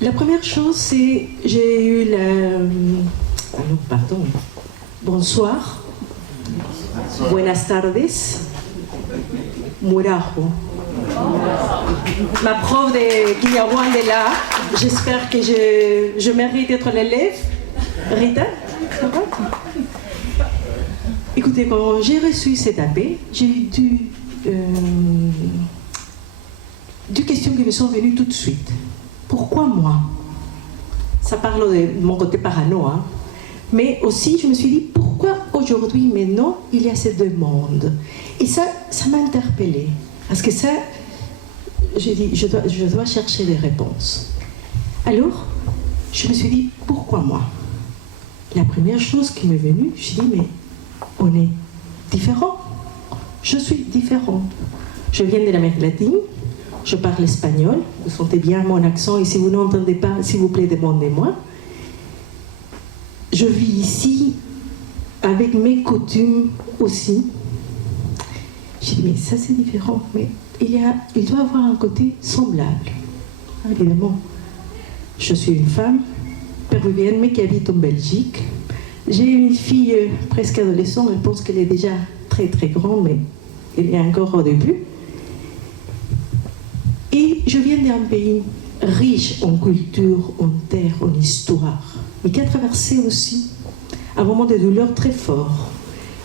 La première chose, c'est j'ai eu la... pardon. Bonsoir. Buenas tardes. Murajo. Ma prof de Kinyarwanda est là. J'espère que je mérite d'être l'élève. Rita, ça va? Écoutez, quand j'ai reçu cet appel, j'ai eu deux questions qui me sont venues tout de suite. Pourquoi moi? Ça parle de mon côté parano, hein? Mais aussi, je me suis dit, pourquoi aujourd'hui, maintenant, il y a cette demande? Et ça m'a interpellée. Parce que ça, j'ai dit, je dois chercher des réponses. Alors, je me suis dit, pourquoi moi? La première chose qui m'est venue, je me suis dit, mais on est différents. Je suis différente. Je viens de l'Amérique latine, je parle espagnol, vous sentez bien mon accent, et si vous n'entendez pas, s'il vous plaît, demandez-moi. Je vis ici avec mes coutumes aussi. J'ai dit, mais ça c'est différent, mais il doit avoir un côté semblable. Évidemment, je suis une femme péruvienne, mais qui habite en Belgique. J'ai une fille presque adolescente, je pense qu'elle est déjà très très grande, mais elle est encore au début. Et je viens d'un pays riche en culture, en terre, en histoire, mais qui a traversé aussi un moment de douleur très fort,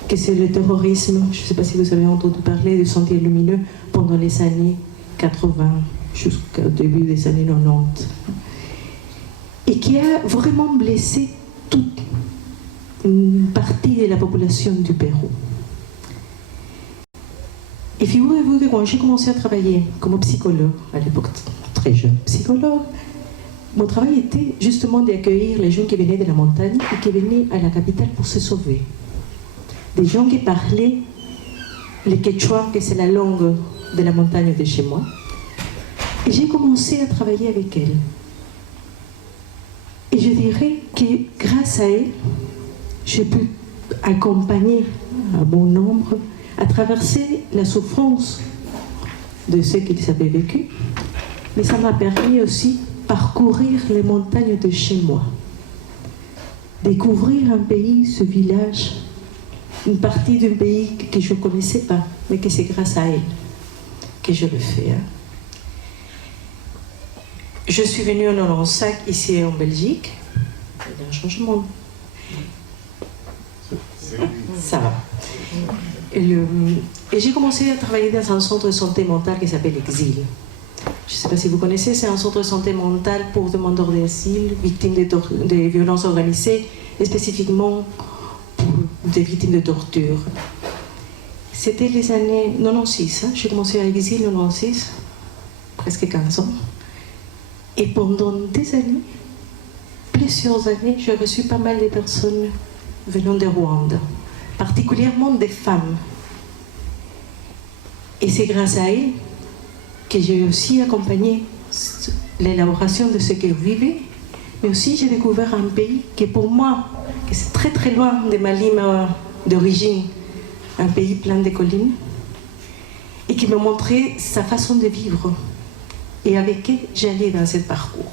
que c'est le terrorisme. Je ne sais pas si vous avez entendu parler du Sentier lumineux pendant les années 80 jusqu'au début des années 90, et qui a vraiment blessé toute une partie de la population du Pérou. Et figurez-vous que quand j'ai commencé à travailler comme psychologue, à l'époque très jeune psychologue, mon travail était justement d'accueillir les gens qui venaient de la montagne et qui venaient à la capitale pour se sauver. Des gens qui parlaient le quechua, que c'est la langue de la montagne de chez moi. Et j'ai commencé à travailler avec elles. Et je dirais que grâce à elles, j'ai pu accompagner un bon nombre à traverser la souffrance de ce qu'ils avaient vécu, mais ça m'a permis aussi de parcourir les montagnes de chez moi, découvrir un pays, ce village, une partie d'un pays que je ne connaissais pas, mais que c'est grâce à elle que je le fais. Je suis venue en 95 ici en Belgique. Il y a un changement. Ça va. Et j'ai commencé à travailler dans un centre de santé mentale qui s'appelle Exil. Je ne sais pas si vous connaissez, c'est un centre de santé mentale pour demandeurs d'asile, victimes de violences organisées, et spécifiquement pour des victimes de torture. C'était les années 96, hein. J'ai commencé à Exil en 96, presque 15 ans. Et pendant des années, plusieurs années, j'ai reçu pas mal de personnes venant de Rwanda, particulièrement des femmes. Et c'est grâce à elles que j'ai aussi accompagné l'élaboration de ce qu'elles vivaient, mais aussi j'ai découvert un pays qui pour moi, que c'est très très loin de ma ligne d'origine, un pays plein de collines, et qui me montrait sa façon de vivre. Et avec elle, j'allais dans ce parcours.